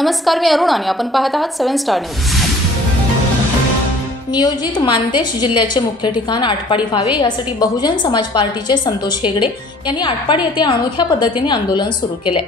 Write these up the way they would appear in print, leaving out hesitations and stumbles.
नमस्कार, मी अरुण आणि आपण पाहत आहात 7 स्टार न्यूज। नियोजित मानदेश जिल्ह्याचे मुख्य ठिकाण आटपाडी व्हावे यासाठी बहुजन समाज पार्टीचे संतोष हेगडे यांनी आटपाडी येथे अनोख्या पद्धतीने आंदोलन सुरू केले।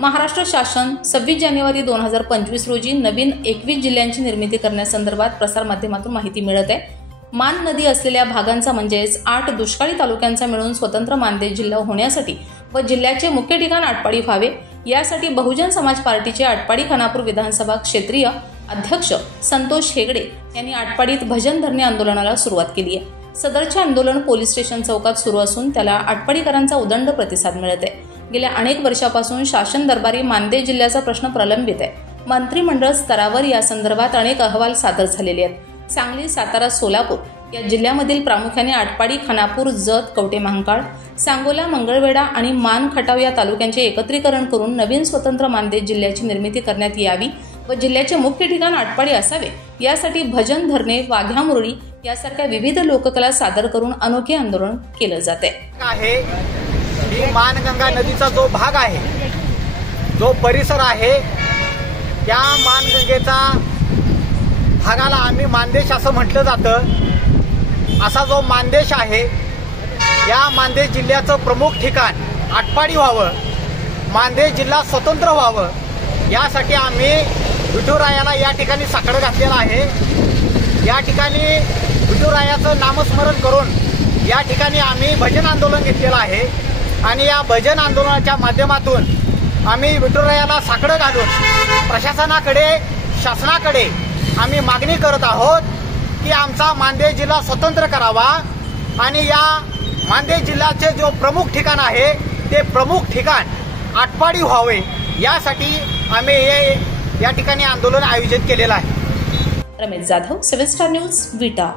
महाराष्ट्र शासन 26 जानेवारी 2025 रोजी नवीन 21 जिल्ह्यांची निर्मिती करण्यासंदर्भात प्रसार माध्यमातून माहिती मिळत आहे। मान नदी असलेल्या भागांचा म्हणजेच 8 दुष्काळी तालुक्यांचा मिळून स्वतंत्र मानदेश जिल्हा होण्यासाठी व जिल्ह्याचे मुख्य ठिकाण आटपाडी व्हावे यासाठी बहुजन समाज पार्टीचे आटपाडी खानापूर विधानसभा क्षेत्रीय अध्यक्ष संतोष हेगडे यांनी आटपाडीत भजन धरणे आंदोलनाला सुरुवात केली आहे। सदरचे आंदोलन पोलीस स्टेशन चौकात सुरू असून त्याला आटपाडीकरांचा उदंड प्रतिसाद मिळत आहे। गेल्या अनेक वर्षापासून शासन दरबारी मानदेश जिल्ह्याचा प्रश्न प्रलंबित आहे। मंत्रिमंडळ स्तरावर या संदर्भात अनेक अहवाल सादर झालेले आहेत। सांगली, सातारा, सोलापूर या जिल्ह्यामधील प्रामुख्याने आटपाडी, खानापूर, जत, कवठे महांकाळ, सांगोला, मंगळवेढा आणि मान खटाव या तालुक्यांचे एकत्रीकरण करून नवीन स्वतंत्र मानदेश जिल्ह्याची निर्मिती करण्यात यावी व जिल्ह्याचे मुख्य ठिकाण आटपाडी असावे यासाठी भजन धरणे, वाघ्या मुरळी यासारख्या विविध लोककला सादर करून अनोखे आंदोलन केलं जाते। मानगंगा नदीचा जो भाग आहे, जो परिसर आहे, त्या मानगंगेचा भागाला आम्ही मानदेश असं म्हटलं जातं। असा जो मानदेश आहे, या मानदेश जिल्ह्याचं प्रमुख ठिकाण आटपाडी व्हावं, मानदेश जिल्हा स्वतंत्र व्हावं यासाठी आम्ही विठुरायाला या ठिकाणी साकडं घातलेलं आहे। या ठिकाणी विठुरायाचं नामस्मरण करून या ठिकाणी आम्ही भजन आंदोलन घेतलेलं आहे आणि या भजन आंदोलनाच्या माध्यमातून आम्ही विठुरायाला साकडं घालून प्रशासनाकडे, शासनाकडे आम्ही मागणी करत आहोत की आमचा मानदेश जिल्हा स्वतंत्र करावा आणि या मानदेश जिल्ह्याचे जो प्रमुख ठिकाण आहे ते प्रमुख ठिकाण आटपाडी व्हावे यासाठी आम्ही या ठिकाणी आंदोलन आयोजित केलेलं आहे। रमेश जाधव, 7 स्टार न्यूज, विटा।